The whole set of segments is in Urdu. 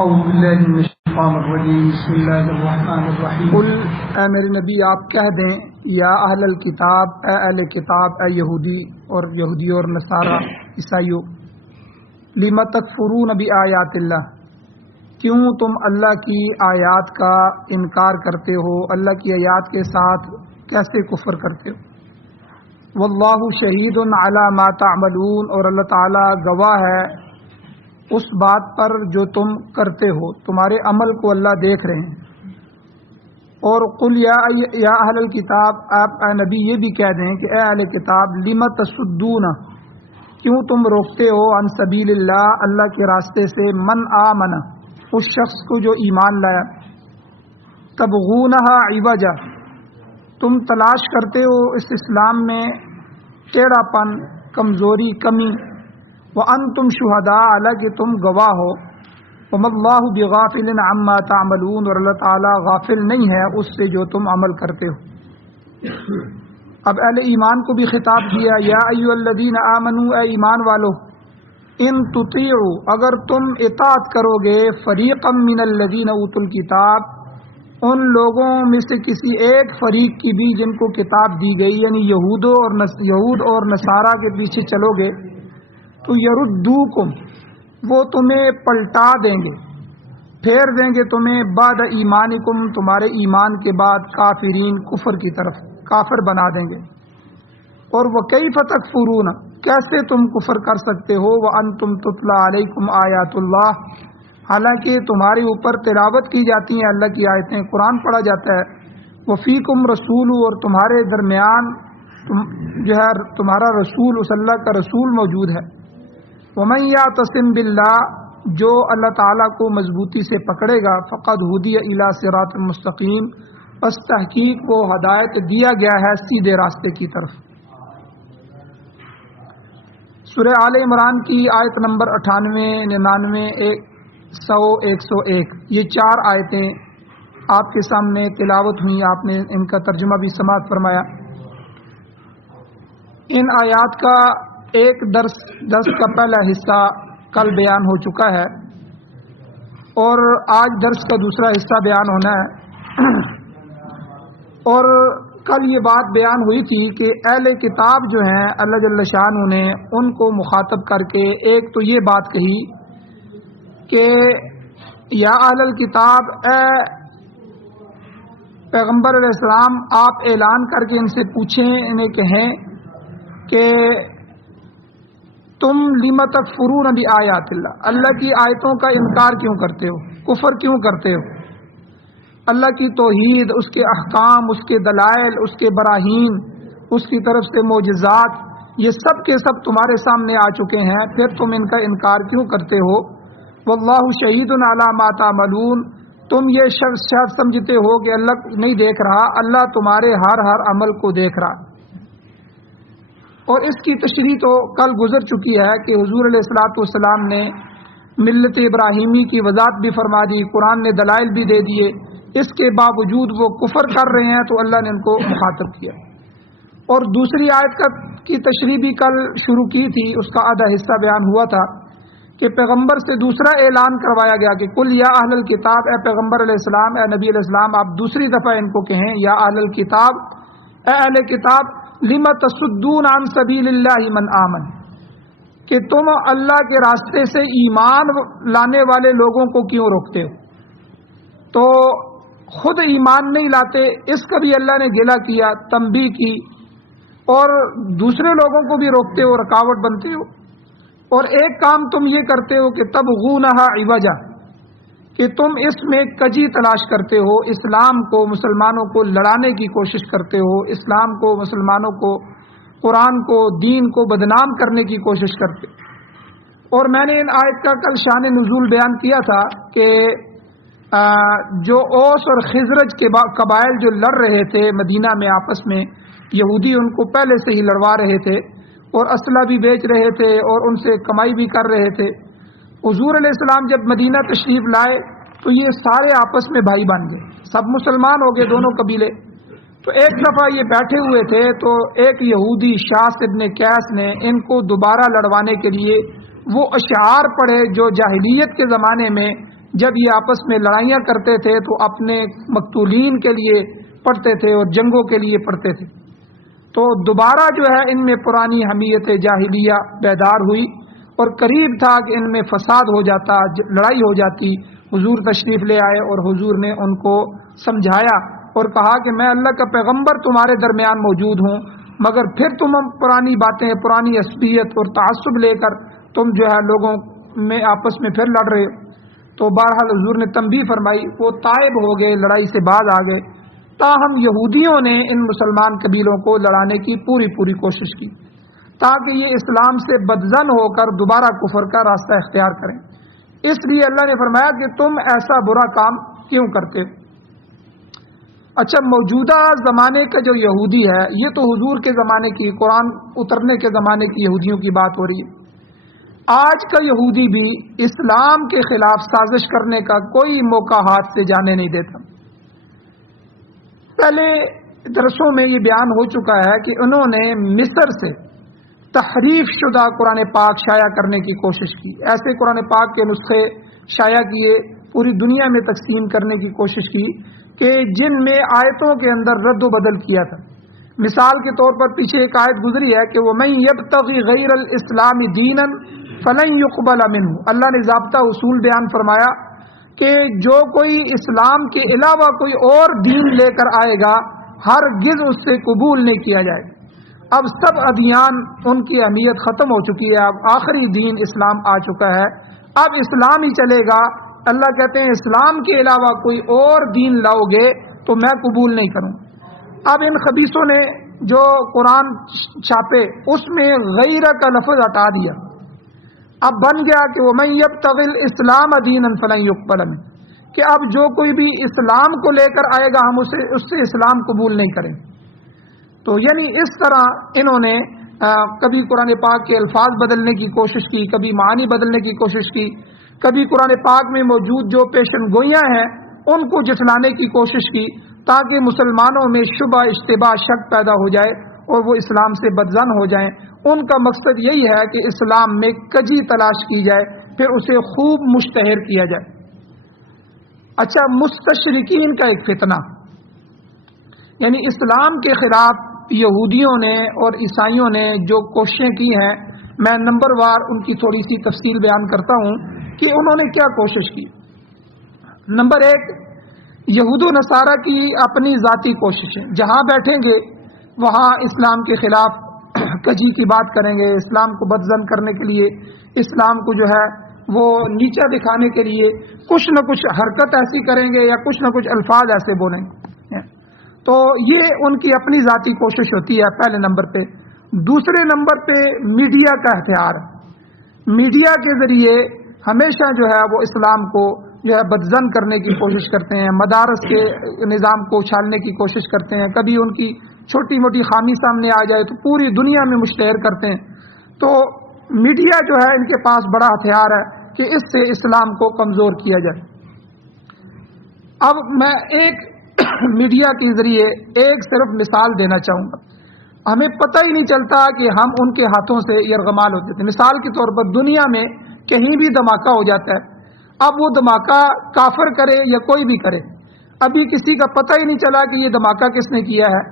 اعوذ باللہ من الشیطان الرجیم بسم اللہ الرحمن الرحیم قل اے میرے نبی آپ کہہ دیں یا اہل الکتاب اے اہل کتاب اے یہودی اور نصارہ عیسائیوں لم تکفرون بآیات اللہ کیوں تم اللہ کی آیات کا انکار کرتے ہو، اللہ کی آیات کے ساتھ کیسے کفر کرتے ہو؟ واللہ شہید علی ما تعملون اور اللہ تعالی گواہ ہے اس بات پر جو تم کرتے ہو، تمہارے عمل کو اللہ دیکھ رہے ہیں۔ اور قل یا اہل الکتاب آپ اے نبی یہ بھی کہہ دیں کہ اے اہل کتاب لم تصدون کیوں تم روکتے ہو عن سبیل اللہ اللہ کے راستے سے من آمن اس شخص کو جو ایمان لایا، تبغونہا عوجا تم تلاش کرتے ہو اس اسلام میں ٹیڑھا پن، کمزوری، کمی، وَأَنْتُمْ شُهَدَاءَ حالانکہ تم گواہ ہو، وَمَا اللَّهُ بِغَافِلٍ عَمَّا تَعْمَلُونَ اور اللہ تعالیٰ غافل نہیں ہے اس سے جو تم عمل کرتے ہو۔ اب اہل ایمان کو بھی خطاب کیا، یا ایھا الذین آمنوا اے ایمان والو، ان تطیعوا اگر تم اطاعت کرو گے فریقا من الذین اوتوا الکتاب ان لوگوں میں سے کسی ایک فریق کی بھی جن کو کتاب دی گئی، یعنی یہود اور نصارہ کے پیچھے چلو گے تو یردوکم وہ تمہیں پلٹا دیں گے، پھیر دیں گے تمہیں بعد ایمانکم تمہارے ایمان کے بعد کافرین کفر کی طرف، کافر بنا دیں گے۔ اور وکیف تکفرون کیسے تم کفر کر سکتے ہو وانتم تتلی علیکم آیات اللہ حالانکہ تمہارے اوپر تلاوت کی جاتی ہیں اللہ کی آیتیں، قرآن پڑھا جاتا ہے، وفیکم رسول اور تمہارے درمیان جو ہے تمہارا رسول اس اللہ کا رسول موجود ہے۔ ومن یعتصم باللہ جو اللہ تعالیٰ کو مضبوطی سے پکڑے گا فقد ہدی الی صراط مستقیم پس تحقیق وہ ہدایت دیا گیا ہے سیدھے راستے کی طرف۔ سورہ آل عمران کی آیت نمبر 98، 99، 100، 101 یہ 4 آیتیں آپ کے سامنے تلاوت ہوئی، آپ نے ان کا ترجمہ بھی سماعت فرمایا۔ ان آیات کا ایک درس کا پہلا حصہ کل بیان ہو چکا ہے اور آج درس کا دوسرا حصہ بیان ہونا ہے۔ اور کل یہ بات بیان ہوئی تھی کہ اہل کتاب جو ہیں اللہ جل شانہ نے ان کو مخاطب کر کے ایک تو یہ بات کہی کہ یا اہل الکتاب اے پیغمبر علیہ السلام آپ اعلان کر کے ان سے پوچھیں، انہیں کہیں کہ تم لم تکفرون بآیات اللہ اللہ کی آیتوں کا انکار کیوں کرتے ہو، کفر کیوں کرتے ہو؟ اللہ کی توحید، اس کے احکام، اس کے دلائل، اس کے براہین، اس کی طرف سے معجزات یہ سب کے سب تمہارے سامنے آ چکے ہیں، پھر تم ان کا انکار کیوں کرتے ہو؟ واللہ شہید علی ما تعملون تم یہ شخص سمجھتے ہو کہ اللہ نہیں دیکھ رہا، اللہ تمہارے ہر عمل کو دیکھ رہا۔ اور اس کی تشریح تو کل گزر چکی ہے کہ حضور علیہ الصلوۃ والسلام نے ملت ابراہیمی کی وضاحت بھی فرما دی، قرآن نے دلائل بھی دے دیے، اس کے باوجود وہ کفر کر رہے ہیں تو اللہ نے ان کو مخاطب کیا۔ اور دوسری آیت کی تشریح بھی کل شروع کی تھی، اس کا آدھا حصہ بیان ہوا تھا کہ پیغمبر سے دوسرا اعلان کروایا گیا کہ قل یا اہل الکتاب اے پیغمبر علیہ السلام، اے نبی علیہ السلام آپ دوسری دفعہ ان کو کہیں یا اہل الکتاب اے اہل کتاب لم تصدون عن سبیل اللہ من آمن کہ تم اللہ کے راستے سے ایمان لانے والے لوگوں کو کیوں روکتے ہو؟ تو خود ایمان نہیں لاتے، اس کا بھی اللہ نے گلہ کیا، تنبیہ کی، اور دوسرے لوگوں کو بھی روکتے ہو، رکاوٹ بنتے ہو۔ اور ایک کام تم یہ کرتے ہو کہ تبغونہا عوجا کہ تم اس میں کجی تلاش کرتے ہو، اسلام کو مسلمانوں کو لڑانے کی کوشش کرتے ہو، اسلام کو مسلمانوں کو قرآن کو دین کو بدنام کرنے کی کوشش کرتے ہو۔ اور میں نے ان آیت کا کل شان نزول بیان کیا تھا کہ جو اوس اور خزرج کے قبائل جو لڑ رہے تھے مدینہ میں آپس میں، یہودی ان کو پہلے سے ہی لڑوا رہے تھے اور اسلحہ بھی بیچ رہے تھے اور ان سے کمائی بھی کر رہے تھے۔ حضور علیہ السلام جب مدینہ تشریف لائے تو یہ سارے آپس میں بھائی بن گئے، سب مسلمان ہو گئے دونوں قبیلے۔ تو ایک دفعہ یہ بیٹھے ہوئے تھے تو ایک یہودی شاس ابن قیس نے ان کو دوبارہ لڑوانے کے لیے وہ اشعار پڑھے جو جاہلیت کے زمانے میں جب یہ آپس میں لڑائیاں کرتے تھے تو اپنے مقتولین کے لیے پڑھتے تھے اور جنگوں کے لیے پڑھتے تھے. تو دوبارہ جو ہے ان میں پرانی حمیت جاہلیہ بیدار ہوئی اور قریب تھا کہ ان میں فساد ہو جاتا، لڑائی ہو جاتی. حضور تشریف لے آئے اور حضور نے ان کو سمجھایا اور کہا کہ میں اللہ کا پیغمبر تمہارے درمیان موجود ہوں، مگر پھر تم پرانی باتیں، پرانی عصبیت اور تعصب لے کر تم جو ہے لوگوں میں آپس میں پھر لڑ رہے ہو. تو بہرحال حضور نے تنبیہ فرمائی، وہ تائب ہو گئے، لڑائی سے باز آ گئے. تاہم یہودیوں نے ان مسلمان قبیلوں کو لڑانے کی پوری کوشش کی تاکہ یہ اسلام سے بدظن ہو کر دوبارہ کفر کا راستہ اختیار کریں. اس لیے اللہ نے فرمایا کہ تم ایسا برا کام کیوں کرتے ہو. اچھا، موجودہ زمانے کا جو یہودی ہے، یہ تو حضور کے زمانے کی، قرآن اترنے کے زمانے کی یہودیوں کی بات ہو رہی ہے. آج کا یہودی بھی اسلام کے خلاف سازش کرنے کا کوئی موقع ہاتھ سے جانے نہیں دیتا. پہلے درسوں میں یہ بیان ہو چکا ہے کہ انہوں نے مصر سے تحریف شدہ قرآن پاک شائع کرنے کی کوشش کی. ایسے قرآن پاک کے نسخے شائع کیے، پوری دنیا میں تقسیم کرنے کی کوشش کی کہ جن میں آیتوں کے اندر رد و بدل کیا تھا. مثال کے طور پر پیچھے ایک آیت گزری ہے کہ وَمَن يَبْتَغِ غَيْرَ الْإِسْلَامِ دِينًا فَلَن يُقْبَلَ مِنْهُ. اللہ نے ضابطہ اصول بیان فرمایا کہ جو کوئی اسلام کے علاوہ کوئی اور دین لے کر آئے گا ہرگز اس سے قبول نہیں کیا جائے گا. اب سب ادیان ان کی اہمیت ختم ہو چکی ہے، اب آخری دین اسلام آ چکا ہے، اب اسلام ہی چلے گا. اللہ کہتے ہیں اسلام کے علاوہ کوئی اور دین لاؤ گے تو میں قبول نہیں کروں. اب ان خبیثوں نے جو قرآن چھاپے اس میں غیر کا لفظ ہٹا دیا. اب بن گیا کہ وَمَن يَبْتَغِ الْإِسْلَامَ دِينًا فَلَن يُقْبَلَ مِنْهُ، کہ اب جو کوئی بھی اسلام کو لے کر آئے گا ہم اس سے اسلام قبول نہیں کریں. تو یعنی اس طرح انہوں نے کبھی قرآن پاک کے الفاظ بدلنے کی کوشش کی، کبھی معنی بدلنے کی کوشش کی، کبھی قرآن پاک میں موجود جو پیشن گوئیاں ہیں ان کو جھٹلانے کی کوشش کی تاکہ مسلمانوں میں شبہ، اشتباہ، شک پیدا ہو جائے اور وہ اسلام سے بدظن ہو جائیں. ان کا مقصد یہی ہے کہ اسلام میں کجی تلاش کی جائے، پھر اسے خوب مشتہر کیا جائے. اچھا، مستشرقین کا ایک فتنہ، یعنی اسلام کے خلاف یہودیوں نے اور عیسائیوں نے جو کوششیں کی ہیں، میں نمبر وار ان کی تھوڑی سی تفصیل بیان کرتا ہوں کہ انہوں نے کیا کوشش کی. نمبر ایک، یہود و نصارہ کی اپنی ذاتی کوششیں، جہاں بیٹھیں گے وہاں اسلام کے خلاف کجی کی بات کریں گے، اسلام کو بدظن کرنے کے لیے، اسلام کو جو ہے وہ نیچا دکھانے کے لیے کچھ نہ کچھ حرکت ایسی کریں گے یا کچھ نہ کچھ الفاظ ایسے بولیں گے. تو یہ ان کی اپنی ذاتی کوشش ہوتی ہے پہلے نمبر پہ. دوسرے نمبر پہ میڈیا کا اختیار. میڈیا کے ذریعے ہمیشہ جو ہے وہ اسلام کو جو ہے بدظن کرنے کی کوشش کرتے ہیں، مدارس کے نظام کو اچھالنے کی کوشش کرتے ہیں. کبھی ان کی چھوٹی موٹی خامی سامنے آ جائے تو پوری دنیا میں مشتہر کرتے ہیں. تو میڈیا جو ہے ان کے پاس بڑا ہتھیار ہے کہ اس سے اسلام کو کمزور کیا جائے. اب میں ایک میڈیا کے ذریعے ایک صرف مثال دینا چاہوں گا. ہمیں پتہ ہی نہیں چلتا کہ ہم ان کے ہاتھوں سے یرغمال ہوتے تھے. مثال کے طور پر دنیا میں کہیں بھی دھماکہ ہو جاتا ہے، اب وہ دھماکہ کافر کرے یا کوئی بھی کرے، ابھی کسی کا پتہ ہی نہیں چلا کہ یہ دھماکہ کس نے کیا ہے.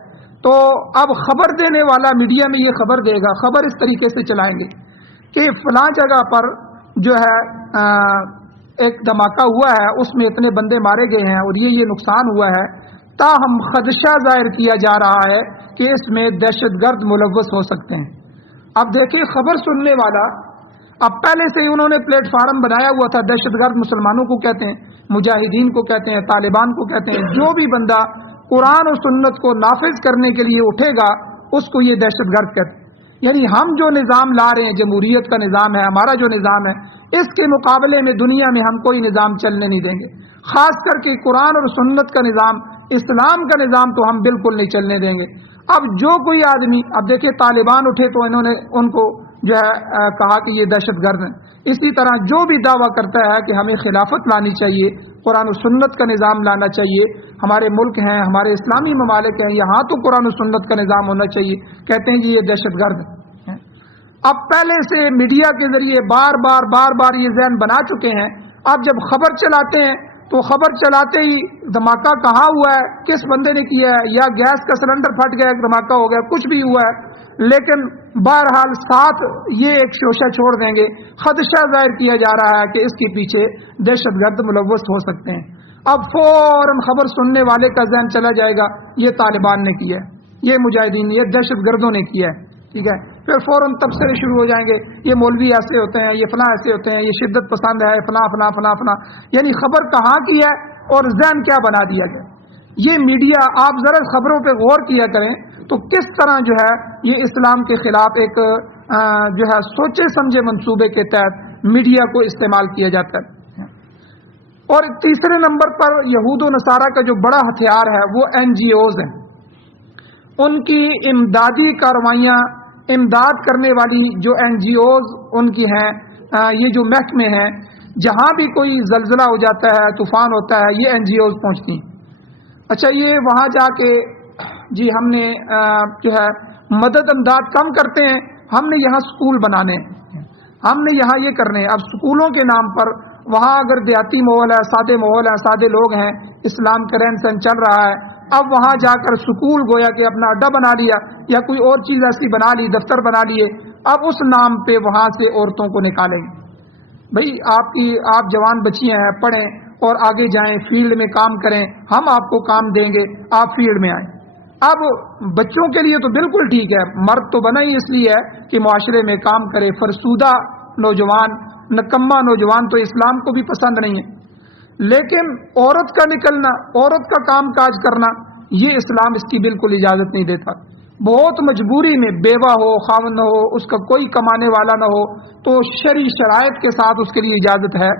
تو اب خبر دینے والا میڈیا میں یہ خبر دے گا، خبر اس طریقے سے چلائیں گے کہ فلاں جگہ پر جو ہے ایک دھماکہ ہوا ہے، اس میں اتنے بندے مارے گئے ہیں اور یہ نقصان ہوا ہے. تاہم خدشہ ظاہر کیا جا رہا ہے کہ اس میں دہشت گرد ملوث ہو سکتے ہیں. اب دیکھیں، خبر سننے والا اب پہلے سے ہی انہوں نے پلیٹ فارم بنایا ہوا تھا. دہشت گرد مسلمانوں کو کہتے ہیں، مجاہدین کو کہتے ہیں، طالبان کو کہتے ہیں. جو بھی بندہ قرآن و سنت کو نافذ کرنے کے لیے اٹھے گا اس کو یہ دہشت گرد کہتے ہیں. یعنی ہم جو نظام لا رہے ہیں، جمہوریت کا نظام ہے، ہمارا جو نظام ہے، اس کے مقابلے میں دنیا میں ہم کوئی نظام چلنے نہیں دیں گے. خاص کر کے قرآن اور سنت کا نظام، اسلام کا نظام تو ہم بالکل نہیں چلنے دیں گے. اب جو کوئی آدمی، اب دیکھیں طالبان اٹھے تو انہوں نے ان کو جو ہے کہا کہ یہ دہشت گرد ہیں. اسی طرح جو بھی دعویٰ کرتا ہے کہ ہمیں خلافت لانی چاہیے، قرآن و سنت کا نظام لانا چاہیے، ہمارے ملک ہیں، ہمارے اسلامی ممالک ہیں، یہاں تو قرآن و سنت کا نظام ہونا چاہیے، کہتے ہیں کہ یہ دہشت گرد ہیں. اب پہلے سے میڈیا کے ذریعے بار بار یہ ذہن بنا چکے ہیں. آپ جب خبر چلاتے ہیں تو خبر چلاتے ہی دھماکہ کہاں ہوا ہے، کس بندے نے کیا ہے، یا گیس کا سلنڈر پھٹ گیا، دھماکہ ہو گیا، کچھ بھی ہوا ہے، لیکن بہرحال ساتھ یہ ایک شوشہ چھوڑ دیں گے، خدشہ ظاہر کیا جا رہا ہے کہ اس کے پیچھے دہشت گرد ملوث ہو سکتے ہیں۔ اب فوراً خبر سننے والے کا ذہن چلا جائے گا یہ طالبان نے کیا ہے، یہ مجاہدین، یہ دہشت گردوں نے کیا ہے، ٹھیک ہے۔ پھر فوراً تبصرے شروع ہو جائیں گے، یہ مولوی ایسے ہوتے ہیں، یہ فلاں ایسے ہوتے ہیں، یہ شدت پسند ہے، فلاں فلاں فلاں فلاں، یعنی خبر کہاں کی ہے اور ذہن کیا بنا دیا گیا۔ یہ میڈیا، آپ ذرا خبروں پہ غور کیا کریں تو کس طرح جو ہے یہ اسلام کے خلاف ایک جو ہے سوچے سمجھے منصوبے کے تحت میڈیا کو استعمال کیا جاتا ہے۔ اور تیسرے نمبر پر یہود و نصارہ کا جو بڑا ہتھیار ہے وہ NGOs ہیں، ان کی امدادی کارروائیاں، امداد کرنے والی جو NGOs ان کی ہیں، یہ جو محکمے ہیں، جہاں بھی کوئی زلزلہ ہو جاتا ہے، طوفان ہوتا ہے، یہ NGOs پہنچتی ہیں۔ اچھا، یہ وہاں جا کے جی ہم نے جو ہے مدد امداد کم کرتے ہیں، ہم نے یہاں سکول بنانے ہیں، ہم نے یہاں یہ کرنے ہیں۔ اب سکولوں کے نام پر وہاں اگر دیہاتی ماحول ہے، سادے ماحول ہے، سادے لوگ ہیں، اسلام کا رہن سہن چل رہا ہے، اب وہاں جا کر سکول گویا کہ اپنا اڈا بنا لیا یا کوئی اور چیز ایسی بنا لی، دفتر بنا لیے، اب اس نام پہ وہاں سے عورتوں کو نکالیں گے۔ بھئی آپ جوان بچیاں ہیں، پڑھیں اور آگے جائیں، فیلڈ میں کام کریں، ہم آپ کو کام دیں گے، آپ فیلڈ میں آئیں۔ اب بچوں کے لیے تو بالکل ٹھیک ہے، مرد تو بنا ہی اس لیے ہے کہ معاشرے میں کام کرے، فرسودہ نوجوان، نکما نوجوان تو اسلام کو بھی پسند نہیں ہے، لیکن عورت کا نکلنا، عورت کا کام کاج کرنا، یہ اسلام اس کی بالکل اجازت نہیں دیتا۔ بہت مجبوری میں بیوہ ہو، خاوند ہو، اس کا کوئی کمانے والا نہ ہو تو شرعی شرائط کے ساتھ اس کے لیے اجازت ہے،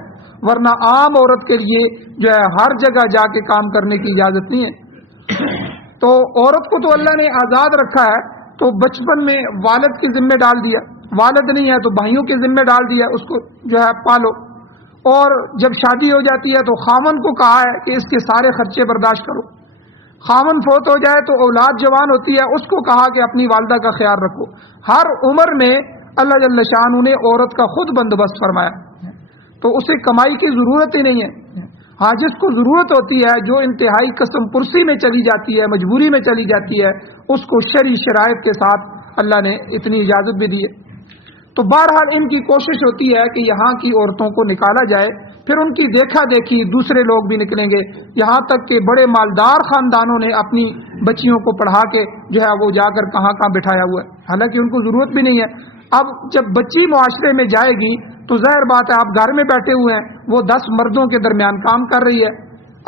ورنہ عام عورت کے لیے جو ہے ہر جگہ جا کے کام کرنے کی اجازت نہیں ہے۔ تو عورت کو تو اللہ نے آزاد رکھا ہے، تو بچپن میں والد کے ذمہ ڈال دیا، والد نہیں ہے تو بھائیوں کے ذمہ ڈال دیا، اس کو جو ہے پالو، اور جب شادی ہو جاتی ہے تو خاوند کو کہا ہے کہ اس کے سارے خرچے برداشت کرو۔ خاوند فوت ہو جائے تو اولاد جوان ہوتی ہے، اس کو کہا کہ اپنی والدہ کا خیال رکھو۔ ہر عمر میں اللہ جل شانہ نے عورت کا خود بندوبست فرمایا، تو اسے کمائی کی ضرورت ہی نہیں ہے۔ ہاں، جس کو ضرورت ہوتی ہے، جو انتہائی قسم پرسی میں چلی جاتی ہے، مجبوری میں چلی جاتی ہے، اس کو شرعی شرائط کے ساتھ اللہ نے اتنی اجازت بھی دی ہے۔ تو بہرحال ان کی کوشش ہوتی ہے کہ یہاں کی عورتوں کو نکالا جائے، پھر ان کی دیکھا دیکھی دوسرے لوگ بھی نکلیں گے، یہاں تک کہ بڑے مالدار خاندانوں نے اپنی بچیوں کو پڑھا کے جو ہے وہ جا کر کہاں کہاں بٹھایا ہوا ہے، حالانکہ ان کو ضرورت بھی نہیں ہے۔ اب جب بچی معاشرے میں جائے گی تو ظاہر بات ہے، آپ گھر میں بیٹھے ہوئے ہیں، وہ 10 مردوں کے درمیان کام کر رہی ہے،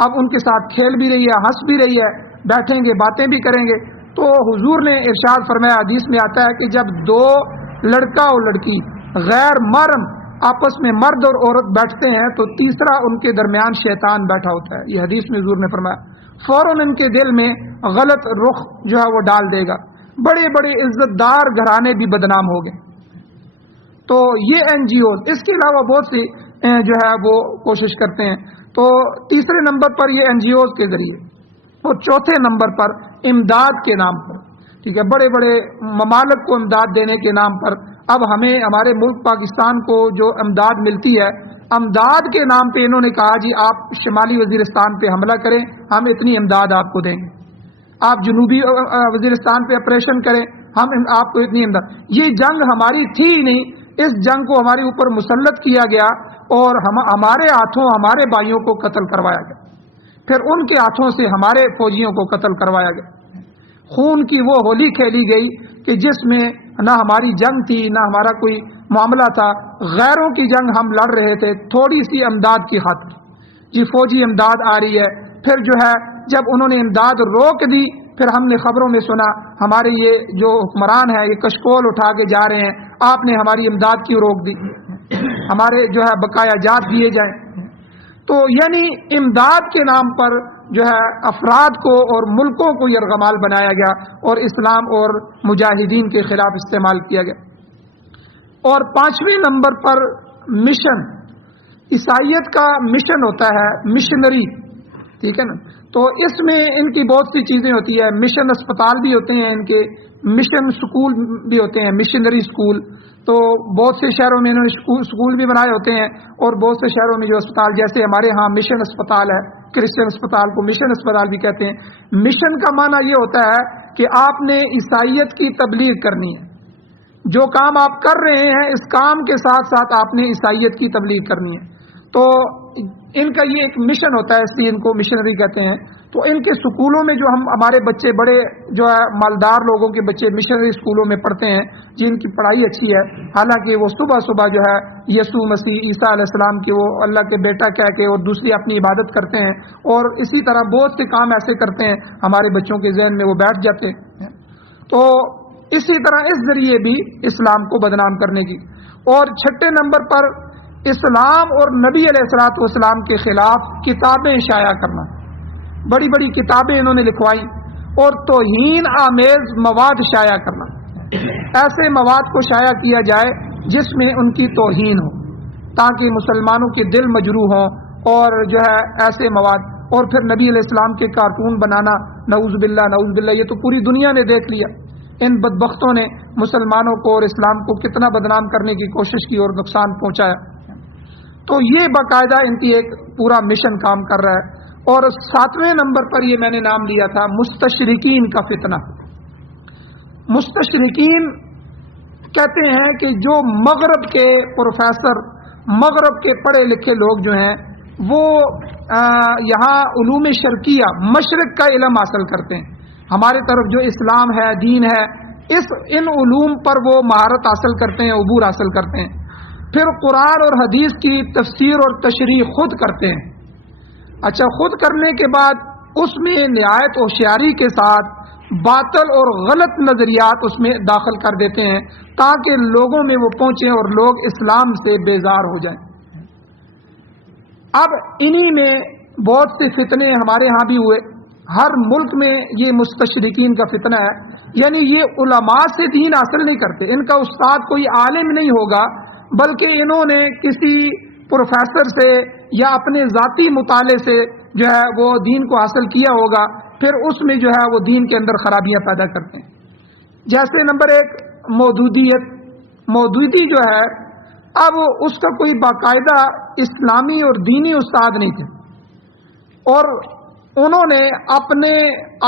اب ان کے ساتھ کھیل بھی رہی ہے، ہنس بھی رہی ہے، بیٹھیں گے، باتیں بھی کریں گے۔ تو حضور نے ارشاد فرمایا، حدیث میں آتا ہے کہ جب 2 لڑکا اور لڑکی غیر محرم آپس میں مرد اور عورت بیٹھتے ہیں تو تیسرا ان کے درمیان شیطان بیٹھا ہوتا ہے، یہ حدیث میں حضور نے فرمایا، فوراً ان کے دل میں غلط رخ جو ہے وہ ڈال دے گا، بڑے بڑے عزت دار گھرانے بھی بدنام ہو گئے۔ تو یہ NGOs، اس کے علاوہ بہت سی جو ہے وہ کوشش کرتے ہیں۔ تو تیسرے نمبر پر یہ NGOs کے ذریعے، اور چوتھے نمبر پر امداد کے نام پر، ٹھیک ہے، بڑے بڑے ممالک کو امداد دینے کے نام پر اب ہمیں ہمارے ملک پاکستان کو جو امداد ملتی ہے، امداد کے نام پہ انہوں نے کہا جی آپ شمالی وزیرستان پہ حملہ کریں، ہم اتنی امداد آپ کو دیں گے، آپ جنوبی وزیرستان پہ آپریشن کریں، ہم آپ کو اتنی امداد۔ یہ جنگ ہماری تھی ہی نہیں، اس جنگ کو ہمارے اوپر مسلط کیا گیا اور ہمارے ہاتھوں ہمارے بھائیوں کو قتل کروایا گیا، پھر ان کے ہاتھوں سے ہمارے فوجیوں کو قتل کروایا گیا۔ خون کی وہ ہولی کھیلی گئی کہ جس میں نہ ہماری جنگ تھی، نہ ہمارا کوئی معاملہ تھا، غیروں کی جنگ ہم لڑ رہے تھے تھوڑی سی امداد کی خاطر، جی فوجی امداد آ رہی ہے، پھر جو ہے جب انہوں نے امداد روک دی، پھر ہم نے خبروں میں سنا ہمارے یہ جو حکمران ہے یہ کشکول اٹھا کے جا رہے ہیں، آپ نے ہماری امداد کیوں روک دی، ہمارے جو ہے بقایا جات دیے جائیں۔ تو یعنی امداد کے نام پر جو ہے افراد کو اور ملکوں کو یرغمال بنایا گیا اور اسلام اور مجاہدین کے خلاف استعمال کیا گیا۔ اور 5ویں نمبر پر مشن، عیسائیت کا مشن ہوتا ہے مشنری، ٹھیک ہے نا. تو اس میں ان کی بہت سی چیزیں ہوتی ہے. مشن اسپتال بھی ہوتے ہیں ان کے، مشن سکول بھی ہوتے ہیں، مشنری سکول. تو بہت سے شہروں میں انہوں نے سکول بھی بنائے ہوتے ہیں، اور بہت سے شہروں میں جو اسپتال، جیسے ہمارے ہاں مشن اسپتال ہے، کرسچن اسپتال کو مشن اسپتال بھی کہتے ہیں. مشن کا معنی یہ ہوتا ہے کہ آپ نے عیسائیت کی تبلیغ کرنی ہے. جو کام آپ کر رہے ہیں اس کام کے ساتھ ساتھ آپ نے عیسائیت کی تبلیغ کرنی ہے. تو ان کا یہ ایک مشن ہوتا ہے، اس لیے ان کو مشنری کہتے ہیں. تو ان کے سکولوں میں جو ہمارے بچے، بڑے جو ہے مالدار لوگوں کے بچے مشنری سکولوں میں پڑھتے ہیں، جن کی پڑھائی اچھی ہے، حالانکہ وہ صبح صبح جو ہے یسوع مسیح عیسیٰ علیہ السلام کی وہ اللہ کے بیٹا کہہ کے اور دوسری اپنی عبادت کرتے ہیں، اور اسی طرح بہت سے کام ایسے کرتے ہیں ہمارے بچوں کے ذہن میں وہ بیٹھ جاتے ہیں. تو اسی طرح اس ذریعے بھی اسلام کو بدنام کرنے کی. اور چھٹے نمبر پر اسلام اور نبی علیہ الصلوۃ والسلام کے خلاف کتابیں شائع کرنا. بڑی بڑی کتابیں انہوں نے لکھوائی، اور توہین آمیز مواد شائع کرنا. ایسے مواد کو شائع کیا جائے جس میں ان کی توہین ہو، تاکہ مسلمانوں کے دل مجروح ہوں، اور جو ہے ایسے مواد. اور پھر نبی علیہ السلام کے کارٹون بنانا، نعوذ باللہ نعوذ باللہ. یہ تو پوری دنیا نے دیکھ لیا. ان بدبختوں نے مسلمانوں کو اور اسلام کو کتنا بدنام کرنے کی کوشش کی اور نقصان پہنچایا. تو یہ باقاعدہ ان کی ایک پورا مشن کام کر رہا ہے. اور 7ویں نمبر پر یہ میں نے نام لیا تھا مستشرقین کا فتنہ. مستشرقین کہتے ہیں کہ جو مغرب کے پروفیسر، مغرب کے پڑھے لکھے لوگ جو ہیں، وہ یہاں علوم شرقیہ، مشرق کا علم حاصل کرتے ہیں. ہمارے طرف جو اسلام ہے، دین ہے، ان علوم پر وہ مہارت حاصل کرتے ہیں، عبور حاصل کرتے ہیں. پھر قرآن اور حدیث کی تفسیر اور تشریح خود کرتے ہیں. اچھا، خود کرنے کے بعد اس میں نہایت ہوشیاری کے ساتھ باطل اور غلط نظریات اس میں داخل کر دیتے ہیں، تاکہ لوگوں میں وہ پہنچیں اور لوگ اسلام سے بیزار ہو جائیں. اب انہی میں بہت سے فتنے ہمارے ہاں بھی ہوئے. ہر ملک میں یہ مستشرقین کا فتنہ ہے. یعنی یہ علماء سے دین حاصل نہیں کرتے، ان کا استاد کوئی عالم نہیں ہوگا، بلکہ انہوں نے کسی پروفیسر سے یا اپنے ذاتی مطالعے سے جو ہے وہ دین کو حاصل کیا ہوگا. پھر اس میں جو ہے وہ دین کے اندر خرابیاں پیدا کرتے ہیں. جیسے نمبر 1 مودودیت. مودودی جو ہے، اب اس کا کوئی باقاعدہ اسلامی اور دینی استاد نہیں تھے، اور انہوں نے اپنے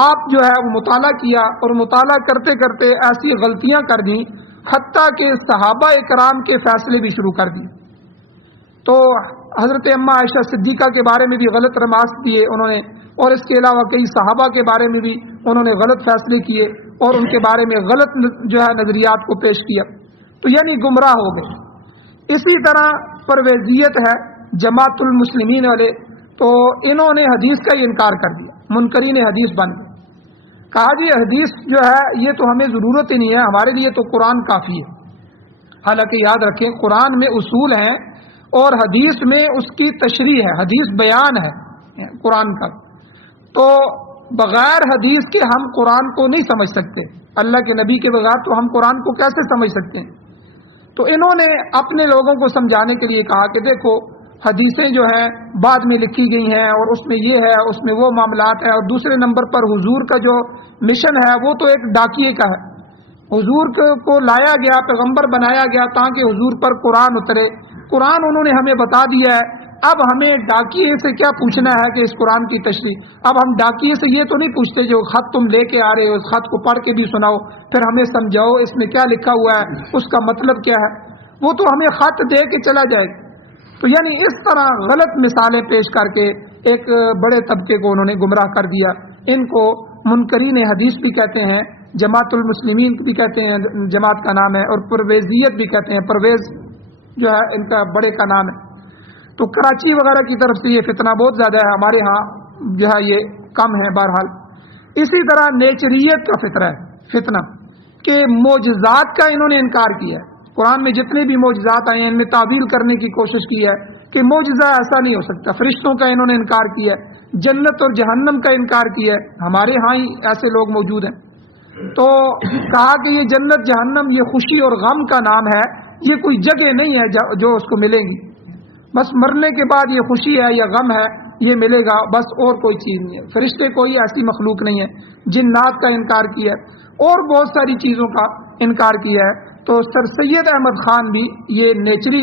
آپ جو ہے وہ مطالعہ کیا، اور مطالعہ کرتے کرتے ایسی غلطیاں کر دیں حتیٰ کہ صحابہ اکرام کے فیصلے بھی شروع کر دیے. تو حضرت اماں عائشہ صدیقہ کے بارے میں بھی غلط رماز دیے انہوں نے، اور اس کے علاوہ کئی صحابہ کے بارے میں بھی انہوں نے غلط فیصلے کیے، اور ان کے بارے میں غلط جو ہے نظریات کو پیش کیا. تو یعنی گمراہ ہو گئے. اسی طرح پرویزیت ہے، جماعت المسلمین والے، تو انہوں نے حدیث کا ہی انکار کر دیا، منکرین حدیث بن گئے. کہا جی حدیث جو ہے یہ تو ہمیں ضرورت ہی نہیں ہے، ہمارے لیے تو قرآن کافی ہے. حالانکہ یاد رکھیں قرآن میں اصول ہیں اور حدیث میں اس کی تشریح ہے، حدیث بیان ہے قرآن کا. تو بغیر حدیث کے ہم قرآن کو نہیں سمجھ سکتے. اللہ کے نبی کے بغیر تو ہم قرآن کو کیسے سمجھ سکتے ہیں؟ تو انہوں نے اپنے لوگوں کو سمجھانے کے لیے کہا کہ دیکھو حدیثیں جو ہیں بعد میں لکھی گئی ہیں، اور اس میں یہ ہے، اس میں وہ معاملات ہیں. اور دوسرے نمبر پر حضور کا جو مشن ہے وہ تو ایک ڈاکیے کا ہے. حضور کو لایا گیا، پیغمبر بنایا گیا تاکہ حضور پر قرآن اترے. قرآن انہوں نے ہمیں بتا دیا ہے. اب ہمیں ڈاکیے سے کیا پوچھنا ہے کہ اس قرآن کی تشریح. اب ہم ڈاکیے سے یہ تو نہیں پوچھتے جو خط تم لے کے آ رہے ہو اس خط کو پڑھ کے بھی سناؤ، پھر ہمیں سمجھاؤ اس میں کیا لکھا ہوا ہے، اس کا مطلب کیا ہے. وہ تو ہمیں خط دے کے چلا جائے گا. تو یعنی اس طرح غلط مثالیں پیش کر کے ایک بڑے طبقے کو انہوں نے گمراہ کر دیا. ان کو منکرین حدیث بھی کہتے ہیں، جماعت المسلمین بھی کہتے ہیں، جماعت کا نام ہے، اور پرویزیت بھی کہتے ہیں. پرویز جو ہے ان کا بڑے کا نام ہے. تو کراچی وغیرہ کی طرف سے یہ فتنہ بہت زیادہ ہے، ہمارے ہاں جو ہے یہ کم ہے. بہرحال اسی طرح نیچریت کا فتنہ کہ معجزات کا انہوں نے انکار کیا ہے. قرآن میں جتنے بھی معجزات آئے ہیں ان میں تعویل کرنے کی کوشش کی ہے کہ معجزہ ایسا نہیں ہو سکتا. فرشتوں کا انہوں نے انکار کیا ہے، جنت اور جہنم کا انکار کیا ہے. ہمارے ہاں ہی ایسے لوگ موجود ہیں. تو کہا کہ یہ جنت جہنم یہ خوشی اور غم کا نام ہے، یہ کوئی جگہ نہیں ہے جو اس کو ملے گی. بس مرنے کے بعد یہ خوشی ہے یا غم ہے، یہ ملے گا، بس اور کوئی چیز نہیں ہے۔ فرشتے کوئی ایسی مخلوق نہیں ہے۔ جنات کا انکار کیا ہے اور بہت ساری چیزوں کا انکار کیا ہے۔ تو سر سید احمد خان بھی یہ نیچری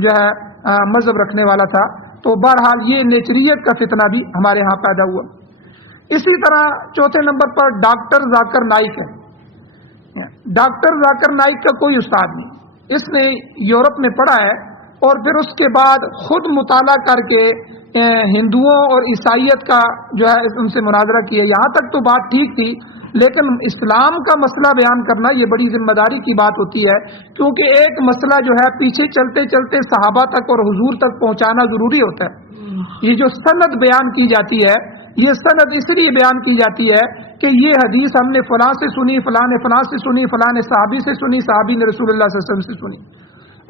جو ہے مذہب رکھنے والا تھا۔ تو بہرحال یہ نیچریت کا فتنہ بھی ہمارے ہاں پیدا ہوا۔ اسی طرح چوتھے نمبر پر ڈاکٹر ذاکر نائک ہے۔ ڈاکٹر ذاکر نائک کا کوئی استاد نہیں، اس نے یورپ میں پڑھا ہے اور پھر اس کے بعد خود مطالعہ کر کے ہندوؤں اور عیسائیت کا جو ہے ان سے مناظرہ کیا۔ یہاں تک تو بات ٹھیک تھی، لیکن اسلام کا مسئلہ بیان کرنا یہ بڑی ذمہ داری کی بات ہوتی ہے، کیونکہ ایک مسئلہ جو ہے پیچھے چلتے چلتے صحابہ تک اور حضور تک پہنچانا ضروری ہوتا ہے۔ یہ جو سند بیان کی جاتی ہے، یہ سند اس لیے بیان کی جاتی ہے کہ یہ حدیث ہم نے فلاں سے سنی، فلاں نے فلاں سے سنی، فلاں نے صحابی سے سنی، صحابی نے رسول اللہ صلی اللہ علیہ وسلم سے سنی۔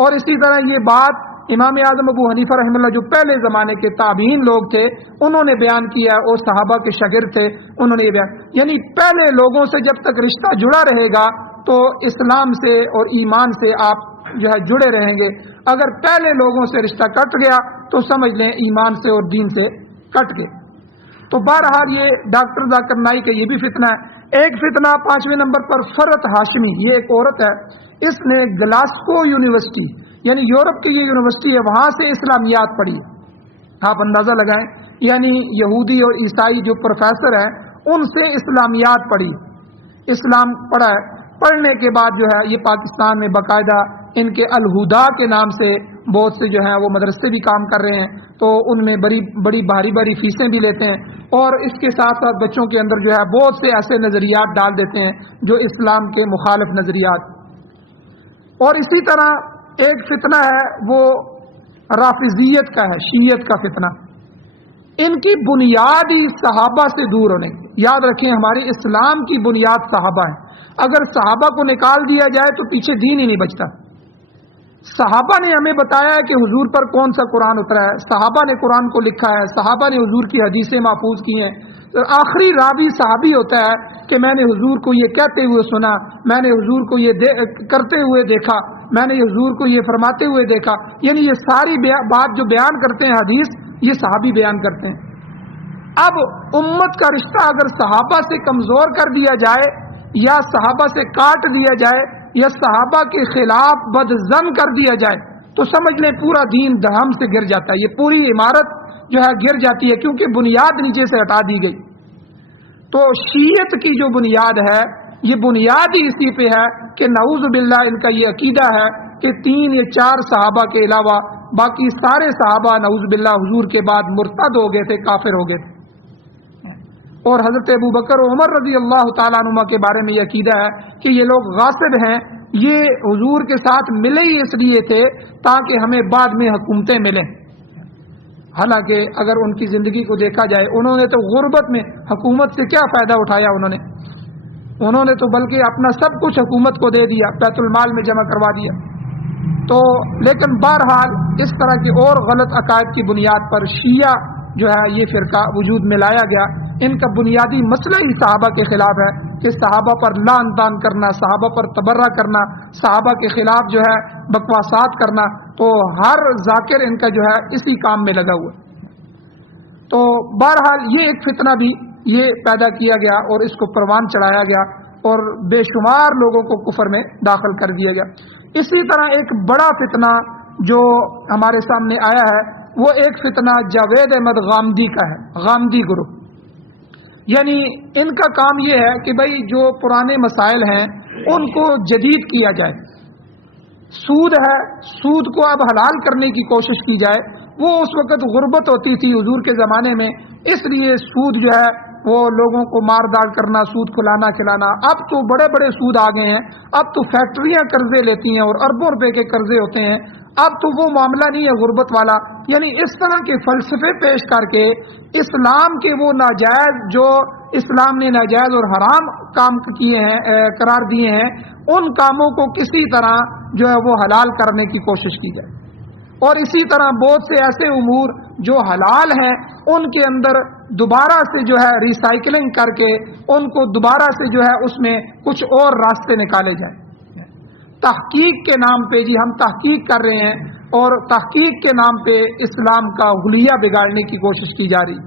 اور اسی طرح یہ بات امام اعظم ابو حنیفہ رحمہ اللہ جو پہلے زمانے کے تابعین لوگ تھے انہوں نے بیان کیا، اور صحابہ کے شاگرد تھے انہوں نے یہ بیان، یعنی پہلے لوگوں سے جب تک رشتہ جڑا رہے گا تو اسلام سے اور ایمان سے آپ جو ہے جڑے رہیں گے۔ اگر پہلے لوگوں سے رشتہ کٹ گیا تو سمجھ لیں ایمان سے اور دین سے کٹ گئے۔ تو بہرحال یہ ڈاکٹر ذاکر نائک ہے، یہ بھی فتنہ ہے۔ ایک فتنہ 5ویں نمبر پر فرت ہاشمی، یہ ایک عورت ہے، اس نے گلاسکو یونیورسٹی یعنی یورپ کی یہ یونیورسٹی ہے، وہاں سے اسلامیات پڑھی۔ آپ اندازہ لگائیں، یعنی یہودی اور عیسائی جو پروفیسر ہیں ان سے اسلامیات پڑھی، اسلام پڑھا ہے۔ پڑھنے کے بعد جو ہے یہ پاکستان میں باقاعدہ ان کے الہدا کے نام سے بہت سے جو ہیں وہ مدرسے بھی کام کر رہے ہیں، تو ان میں بڑی بھاری فیسیں بھی لیتے ہیں، اور اس کے ساتھ ساتھ بچوں کے اندر جو ہے بہت سے ایسے نظریات ڈال دیتے ہیں جو اسلام کے مخالف نظریات۔ اور اسی طرح ایک فتنہ ہے وہ رافضیت کا ہے، شیعت کا فتنہ۔ ان کی بنیاد ہی صحابہ سے دور ہونے کی۔ یاد رکھیں ہمارے اسلام کی بنیاد صحابہ ہے، اگر صحابہ کو نکال دیا جائے تو پیچھے دین ہی نہیں بچتا۔ صحابہ نے ہمیں بتایا ہے کہ حضور پر کون سا قرآن اترا ہے، صحابہ نے قرآن کو لکھا ہے، صحابہ نے حضور کی حدیثیں محفوظ کی ہیں۔ آخری راوی صحابی ہوتا ہے کہ میں نے حضور کو یہ کہتے ہوئے سنا، میں نے حضور کو یہ کرتے ہوئے دیکھا، میں نے حضور کو یہ فرماتے ہوئے دیکھا، یعنی یہ ساری بات جو بیان کرتے ہیں حدیث، یہ صحابی بیان کرتے ہیں۔ اب امت کا رشتہ اگر صحابہ سے کمزور کر دیا جائے یا صحابہ سے کاٹ دیا جائے یا صحابہ کے خلاف بدظن کر دیا جائے تو سمجھ لیں پورا دین دھڑام سے گر جاتا ہے، یہ پوری عمارت جو ہے گر جاتی ہے، کیونکہ بنیاد نیچے سے ہٹا دی گئی۔ تو شیعت کی جو بنیاد ہے یہ بنیاد ہی اسی پہ ہے کہ نعوذ باللہ ان کا یہ عقیدہ ہے کہ 3 یا 4 صحابہ کے علاوہ باقی سارے صحابہ نعوذ باللہ حضور کے بعد مرتد ہو گئے تھے، کافر ہو گئے تھے۔ اور حضرت ابو بکر و عمر رضی اللہ تعالیٰ عنہما کے بارے میں یہ عقیدہ ہے کہ یہ لوگ غاصب ہیں، یہ حضور کے ساتھ ملے ہی اس لیے تھے تاکہ ہمیں بعد میں حکومتیں ملیں۔ حالانکہ اگر ان کی زندگی کو دیکھا جائے انہوں نے تو غربت میں حکومت سے کیا فائدہ اٹھایا، انہوں نے تو بلکہ اپنا سب کچھ حکومت کو دے دیا، بیت المال میں جمع کروا دیا۔ تو لیکن بہرحال اس طرح کے اور غلط عقائد کی بنیاد پر شیعہ جو ہے یہ فرقہ وجود میں لایا گیا۔ ان کا بنیادی مسئلہ ہی صحابہ کے خلاف ہے کہ صحابہ پر لعن طعن کرنا، صحابہ پر تبرہ کرنا، صحابہ کے خلاف جو ہے بکواسات کرنا، تو ہر ذاکر ان کا جو ہے اسی کام میں لگا ہوا۔ تو بہرحال یہ ایک فتنہ بھی یہ پیدا کیا گیا اور اس کو پروان چڑھایا گیا اور بے شمار لوگوں کو کفر میں داخل کر دیا گیا۔ اسی طرح ایک بڑا فتنہ جو ہمارے سامنے آیا ہے وہ ایک فتنہ جاوید احمد غامدی کا ہے، غامدی گروہ۔ یعنی ان کا کام یہ ہے کہ بھائی جو پرانے مسائل ہیں ان کو جدید کیا جائے۔ سود ہے، سود کو اب حلال کرنے کی کوشش کی جائے۔ وہ اس وقت غربت ہوتی تھی حضور کے زمانے میں، اس لیے سود جو ہے وہ لوگوں کو مار داڑ کرنا، سود کھلانا کھلانا۔ اب تو بڑے بڑے سود آ گئے ہیں، اب تو فیکٹریاں قرضے لیتی ہیں اور اربوں روپے کے قرضے ہوتے ہیں، اب تو وہ معاملہ نہیں ہے غربت والا۔ یعنی اس طرح کے فلسفے پیش کر کے اسلام کے وہ ناجائز جو اسلام نے ناجائز اور حرام کام کیے ہیں، قرار دیے ہیں، ان کاموں کو کسی طرح جو ہے وہ حلال کرنے کی کوشش کی جائے۔ اور اسی طرح بہت سے ایسے امور جو حلال ہیں ان کے اندر دوبارہ سے جو ہے ریسائکلنگ کر کے ان کو دوبارہ سے جو ہے اس میں کچھ اور راستے نکالے جائیں۔ تحقیق کے نام پہ جی ہم تحقیق کر رہے ہیں، اور تحقیق کے نام پہ اسلام کا حلیہ بگاڑنے کی کوشش کی جا رہی.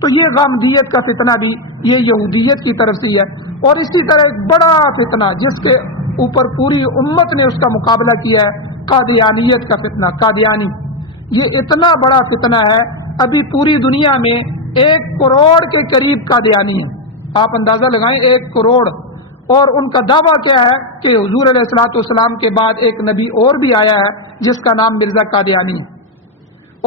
تو یہ غامدیت کا فتنہ بھی یہ یہودیت کی طرف سے ہے. اور اسی طرح ایک بڑا فتنہ جس کے اوپر پوری امت نے اس کا مقابلہ کیا ہے، قادیانیت کا فتنہ. قادیانی یہ اتنا بڑا فتنہ ہے، ابھی پوری دنیا میں 1 کروڑ کے قریب قادیانی ہیں. آپ اندازہ لگائیں 1 کروڑ. اور ان کا دعویٰ کیا ہے کہ حضور علیہ الصلوۃ والسلام کے بعد ایک نبی اور بھی آیا ہے جس کا نام مرزا قادیانی ہے.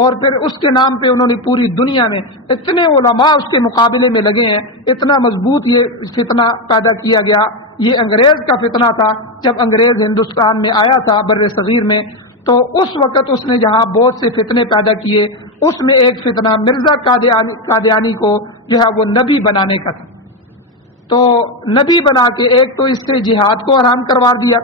اور پھر اس کے نام پہ انہوں نے پوری دنیا میں اتنے علماء اس کے مقابلے میں لگے ہیں. اتنا مضبوط یہ فتنہ پیدا کیا گیا. یہ انگریز کا فتنہ تھا. جب انگریز ہندوستان میں آیا تھا بر صغیر میں، تو اس وقت اس نے جہاں بہت سے فتنے پیدا کیے، اس میں ایک فتنہ مرزا قادیانی کو جو ہے وہ نبی بنانے کا تھا. تو نبی بنا کے ایک تو اس سے جہاد کو حرام کروا دیا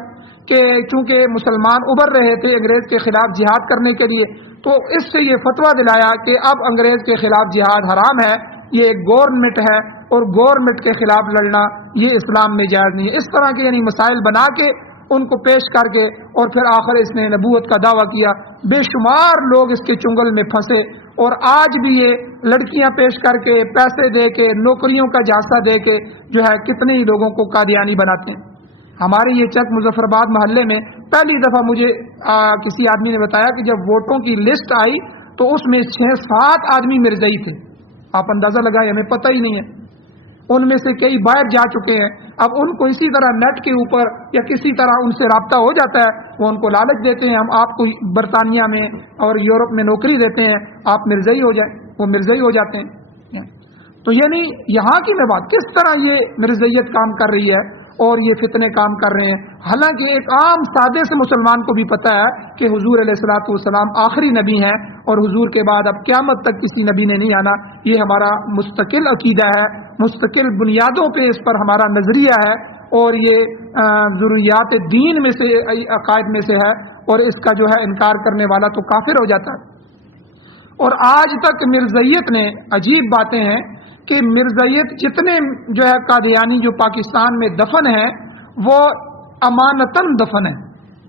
کہ چونکہ مسلمان ابھر رہے تھے انگریز کے خلاف جہاد کرنے کے لیے، تو اس سے یہ فتویٰ دلایا کہ اب انگریز کے خلاف جہاد حرام ہے، یہ ایک گورنمنٹ ہے اور گورنمنٹ کے خلاف لڑنا یہ اسلام میں جائز نہیں ہے. اس طرح کے یعنی مسائل بنا کے ان کو پیش کر کے اور پھر آخر اس نے نبوت کا دعویٰ کیا. بے شمار لوگ اس کے چنگل میں پھنسے، اور آج بھی یہ لڑکیاں پیش کر کے، پیسے دے کے، نوکریوں کا جھانسا دے کے جو ہے کتنے ہی لوگوں کو قادیانی بناتے ہیں. ہمارے یہ چک مظفر آباد محلے میں پہلی دفعہ مجھے کسی آدمی نے بتایا کہ جب ووٹوں کی لسٹ آئی تو اس میں 6-7 آدمی مرزئی تھے. آپ اندازہ لگائیں، ہمیں پتہ ہی نہیں ہے. ان میں سے کئی باہر جا چکے ہیں. اب ان کو اسی طرح نیٹ کے اوپر یا کسی طرح ان سے رابطہ ہو جاتا ہے، وہ ان کو لالچ دیتے ہیں، ہم آپ کو برطانیہ میں اور یورپ میں نوکری دیتے ہیں، آپ مرزئی ہو جائیں. وہ مرزئی ہو جاتے ہیں. تو یعنی یہاں کی میں بات کس طرح یہ مرزیت کام کر رہی ہے اور یہ فتنے کام کر رہے ہیں. حالانکہ ایک عام سادے سے مسلمان کو بھی پتہ ہے کہ حضور علیہ الصلوۃ والسلام آخری نبی ہیں اور حضور کے بعد اب قیامت تک کسی نبی نے نہیں آنا. یہ ہمارا مستقل عقیدہ ہے، مستقل بنیادوں پہ اس پر ہمارا نظریہ ہے، اور یہ ضروریات دین میں سے عقائد میں سے ہے، اور اس کا جو ہے انکار کرنے والا تو کافر ہو جاتا ہے. اور آج تک مرزیت نے عجیب باتیں ہیں کہ مرزیت جتنے جو ہے قادیانی جو پاکستان میں دفن ہیں وہ امانتاً دفن ہیں.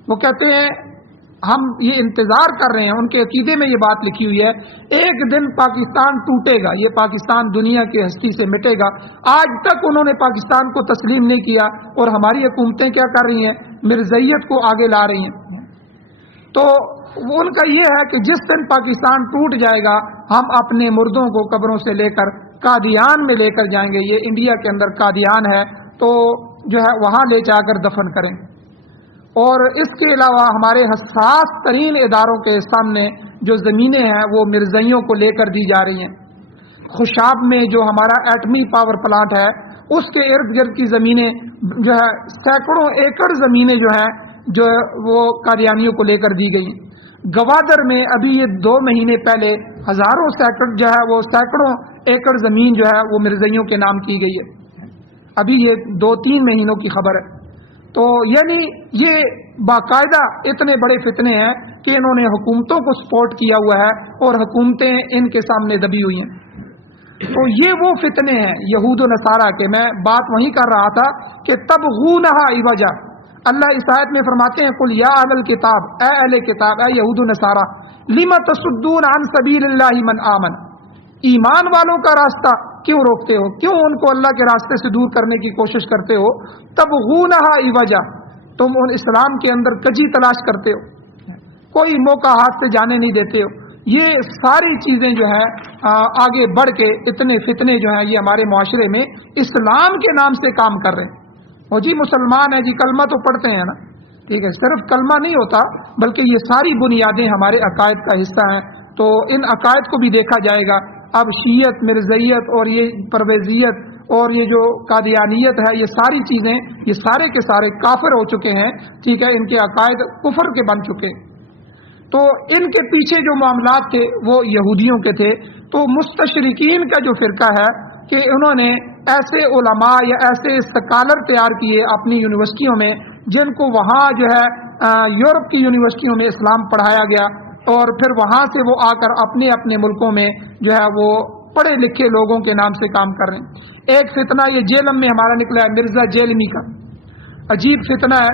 وہ کہتے ہیں ہم یہ انتظار کر رہے ہیں، ان کے عقیدے میں یہ بات لکھی ہوئی ہے، ایک دن پاکستان ٹوٹے گا، یہ پاکستان دنیا کی ہستی سے مٹے گا. آج تک انہوں نے پاکستان کو تسلیم نہیں کیا، اور ہماری حکومتیں کیا کر رہی ہیں؟ مرزیت کو آگے لا رہی ہیں. تو ان کا یہ ہے کہ جس دن پاکستان ٹوٹ جائے گا ہم اپنے مردوں کو قبروں سے لے کر قادیان میں لے کر جائیں گے. یہ انڈیا کے اندر قادیان ہے، تو جو ہے وہاں لے جا کر دفن کریں. اور اس کے علاوہ ہمارے حساس ترین اداروں کے سامنے جو زمینیں ہیں وہ مرزائیوں کو لے کر دی جا رہی ہیں. خوشاب میں جو ہمارا ایٹمی پاور پلانٹ ہے اس کے ارد گرد کی زمینیں جو ہے سینکڑوں ایکڑ زمینیں جو ہیں جو وہ قادیانیوں کو لے کر دی گئی. گوادر میں ابھی یہ 2 مہینے پہلے ہزاروں سینکڑ جو ہے وہ سینکڑوں ایکڑ زمین جو ہے وہ مرزائیوں کے نام کی گئی ہے. ابھی یہ 2-3 مہینوں کی خبر ہے. تو یعنی یہ باقاعدہ اتنے بڑے فتنے ہیں کہ انہوں نے حکومتوں کو سپورٹ کیا ہوا ہے اور حکومتیں ان کے سامنے دبی ہوئی ہیں. تو یہ وہ فتنے ہیں یہود و نصارہ کے. میں بات وہیں کر رہا تھا کہ تبغونہا عوجا. اللہ اس آیت میں فرماتے ہیں قل یا اہل الکتاب، اے اہل کتاب، اے یہود و نصارہ، لم تصدون عن سبیل اللہ من آمن. ایمان والوں کا راستہ کیوں روکتے ہو؟ کیوں ان کو اللہ کے راستے سے دور کرنے کی کوشش کرتے ہو؟ تبغونہا عوجا، تم ان اسلام کے اندر کجی تلاش کرتے ہو، کوئی موقع ہاتھ سے جانے نہیں دیتے ہو. یہ ساری چیزیں جو ہیں آگے بڑھ کے اتنے فتنے جو ہیں یہ ہمارے معاشرے میں اسلام کے نام سے کام کر رہے ہیں. اور جی مسلمان ہے جی کلمہ تو پڑھتے ہیں نا، ٹھیک ہے، صرف کلمہ نہیں ہوتا بلکہ یہ ساری بنیادیں ہمارے عقائد کا حصہ ہیں. تو ان عقائد کو بھی دیکھا جائے گا. اب شیعت، مرزیت اور یہ پرویزیت اور یہ جو قادیانیت ہے، یہ ساری چیزیں یہ سارے کے سارے کافر ہو چکے ہیں. ٹھیک ہے، ان کے عقائد کفر کے بن چکے. تو ان کے پیچھے جو معاملات تھے وہ یہودیوں کے تھے. تو مستشرقین کا جو فرقہ ہے کہ انہوں نے ایسے علماء یا ایسے اسکالر تیار کیے اپنی یونیورسٹیوں میں جن کو وہاں جو ہے یورپ کی یونیورسٹیوں میں اسلام پڑھایا گیا، اور پھر وہاں سے وہ آ کر اپنے اپنے ملکوں میں جو ہے وہ پڑھے لکھے لوگوں کے نام سے کام کر رہے ہیں. ایک فتنہ یہ جیلم میں ہمارا نکلا ہے، مرزا جیلمی کا. عجیب فتنہ ہے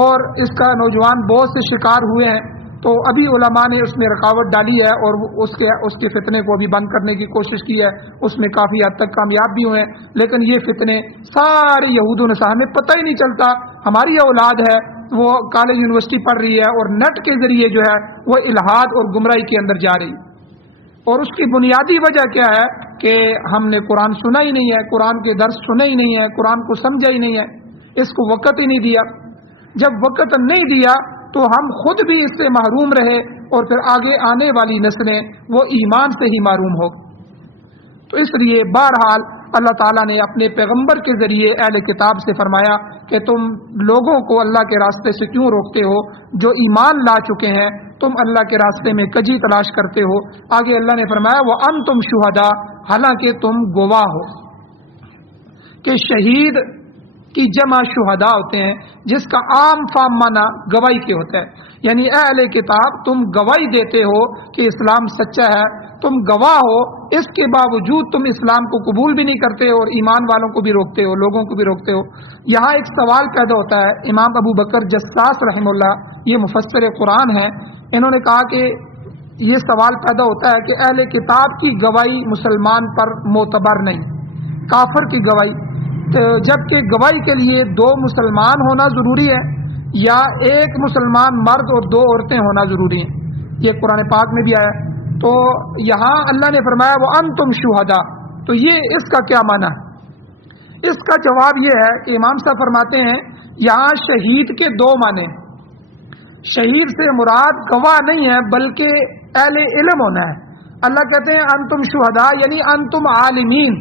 اور اس کا نوجوان بہت سے شکار ہوئے ہیں. تو ابھی علماء نے اس میں رکاوٹ ڈالی ہے اور اس کے فتنے کو ابھی بند کرنے کی کوشش کی ہے، اس میں کافی حد تک کامیاب بھی ہوئے ہیں، لیکن یہ فتنے سارے یہود و نصارہ ہمیں پتہ ہی نہیں چلتا، ہماری اولاد ہے وہ کالج یونیورسٹی پڑھ رہی ہے اور نیٹ کے ذریعے جو ہے وہ الحاد اور گمراہی کے اندر جا رہی ہے، اور اس کی بنیادی وجہ کیا ہے کہ ہم نے قرآن سنا ہی نہیں ہے، قرآن کے درس سنے ہی نہیں ہے، قرآن کو سمجھا ہی نہیں ہے، اس کو وقت ہی نہیں دیا۔ جب وقت نہیں دیا تو ہم خود بھی اس سے محروم رہے اور پھر آگے آنے والی نسلیں وہ ایمان سے ہی محروم ہو۔ تو اس لیے بہرحال اللہ تعالیٰ نے اپنے پیغمبر کے ذریعے اہل کتاب سے فرمایا کہ تم لوگوں کو اللہ کے راستے سے کیوں روکتے ہو، جو ایمان لا چکے ہیں تم اللہ کے راستے میں کجی تلاش کرتے ہو۔ آگے اللہ نے فرمایا وَأَنْتُمْ شُهَدَاء، حالانکہ تم گواہ ہو، کہ شہید کی جمع شہداء ہوتے ہیں، جس کا عام فام معنی گواہی کے ہوتا ہے، یعنی اہل کتاب تم گواہی دیتے ہو کہ اسلام سچا ہے، تم گواہ ہو، اس کے باوجود تم اسلام کو قبول بھی نہیں کرتے اور ایمان والوں کو بھی روکتے ہو، لوگوں کو بھی روکتے ہو۔ یہاں ایک سوال پیدا ہوتا ہے، امام ابو بکر جساس رحمہ اللہ یہ مفسر قرآن ہیں، انہوں نے کہا کہ یہ سوال پیدا ہوتا ہے کہ اہل کتاب کی گواہی مسلمان پر معتبر نہیں، کافر کی گواہی، جبکہ گواہی کے لیے 2 مسلمان ہونا ضروری ہے یا ایک مسلمان مرد اور 2 عورتیں ہونا ضروری ہیں، یہ قرآن پاک میں بھی آیا۔ تو یہاں اللہ نے فرمایا وَأَنْتُمْ شُهَدَاء، تو یہ اس کا کیا معنی ہے؟ اس کا جواب یہ ہے کہ امام صاحب فرماتے ہیں یہاں شہید کے 2 معنی، شہید سے مراد گواہ نہیں ہے بلکہ اہل علم ہونا ہے۔ اللہ کہتے ہیں انتم شہداء یعنی انتم عالمین،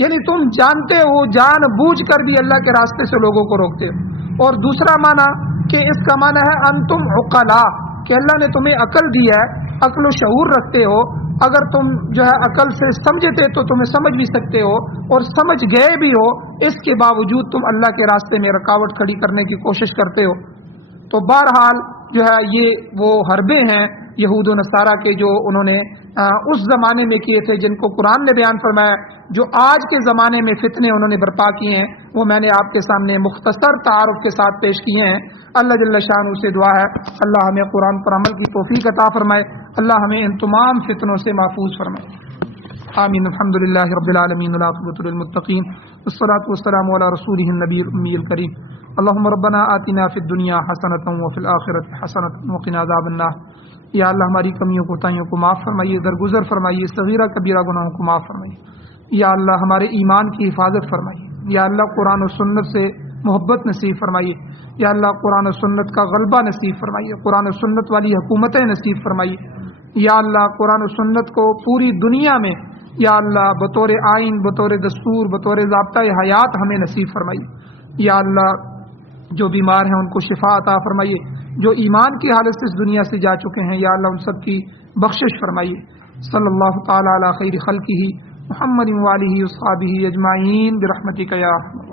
یعنی تم جانتے ہو، جان بوجھ کر بھی اللہ کے راستے سے لوگوں کو روکتے ہو۔ اور دوسرا معنی کہ اس کا معنی ہے انتم عقلاء، کہ اللہ نے تمہیں عقل دی ہے، عقل و شعور رکھتے ہو، اگر تم جو ہے عقل سے سمجھتے تو تمہیں سمجھ بھی سکتے ہو اور سمجھ گئے بھی ہو، اس کے باوجود تم اللہ کے راستے میں رکاوٹ کھڑی کرنے کی کوشش کرتے ہو۔ تو بہرحال جو ہے یہ وہ حربے ہیں یہود و نصارہ کے جو انہوں نے اس زمانے میں کیے تھے، جن کو قرآن نے بیان فرمایا، جو آج کے زمانے میں فتنے انہوں نے برپا کیے ہیں، وہ میں نے آپ کے سامنے مختصر تعارف کے ساتھ پیش کیے ہیں۔ اللہ جل شانہ سے دعا ہے اللہ ہمیں قرآن پر عمل کی توفیق عطا فرمائے، اللہ ہمیں ان تمام فتنوں سے محفوظ فرمائے، آمین۔ الحمد للہ رب العالمین، والعاقبۃ للمتقین، والصلاۃ والسلام علی رسولہ النبی الأمی الکریم۔ اللہم ربنا آتنا فی الدنیا حسنۃ وفی الآخرۃ حسنۃ وقنا عذاب النار۔ یا اللہ ہماری کمیوں کوتاہیوں کو معاف فرمائیے، درگزر فرمائیے، صغیرہ کبیرہ گناہوں کو معاف فرمائیے۔ یا اللہ ہمارے ایمان کی حفاظت فرمائیے، یا اللہ قرآن و سنت سے محبت نصیب فرمائیے، یا اللہ قرآن و سنت کا غلبہ نصیب فرمائیے، قرآن و سنت والی حکومتیں نصیب فرمائیے، یا اللہ قرآن و سنت کو پوری دنیا میں یا اللہ بطور آئین، بطور دستور، بطور ضابطۂ حیات ہمیں نصیب فرمائیے۔ یا اللہ جو بیمار ہیں ان کو شفا عطا فرمائیے، جو ایمان کی حالت سے اس دنیا سے جا چکے ہیں یا اللہ ان سب کی بخشش فرمائیے۔ صلی اللہ تعالی علی خیر خلقہ محمد وآلہ وصحبہ اجمعین برحمتک یا ارحم